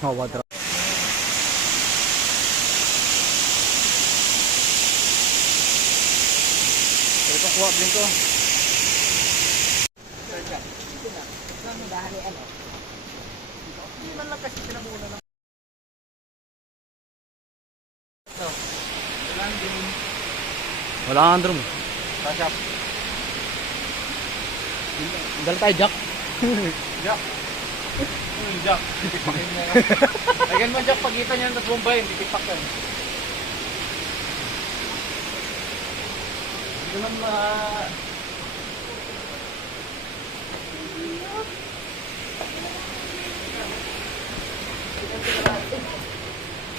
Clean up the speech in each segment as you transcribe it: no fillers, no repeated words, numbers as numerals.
Mawadra. Ito kuha din ko. Hindi man lang kasi pinamuna lang. Wala kang drum. Jack. Dala tayo, Jack. Jack. Jack. Titipakin mo. Lagyan mo Jack, pagkita niya ng bombayin, titipak yan. Hindi naman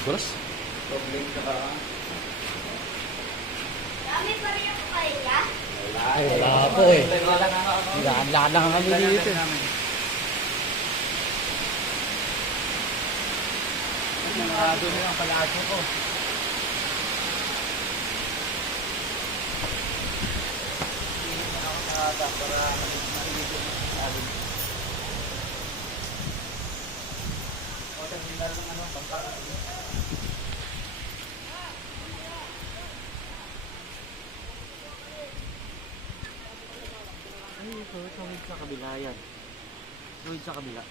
Terus? problem ka ba? Dami pa rin yung kaya. Wala po eh. Lahat lang kami dito. Doon yung palasyo ko. Tuwid sa kabila yan. Tuwid sa kabila.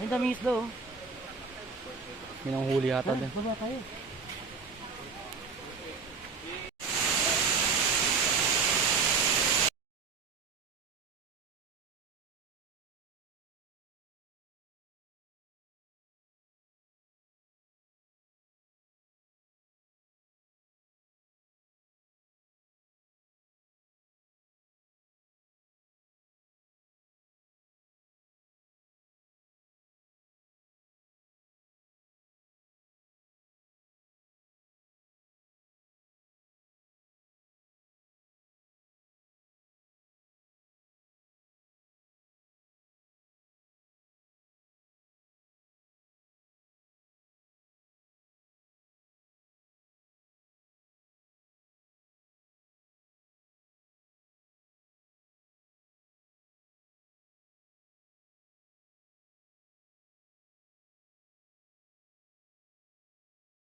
Ang daming isda oh. May nanghuli yata din. Baba tayo.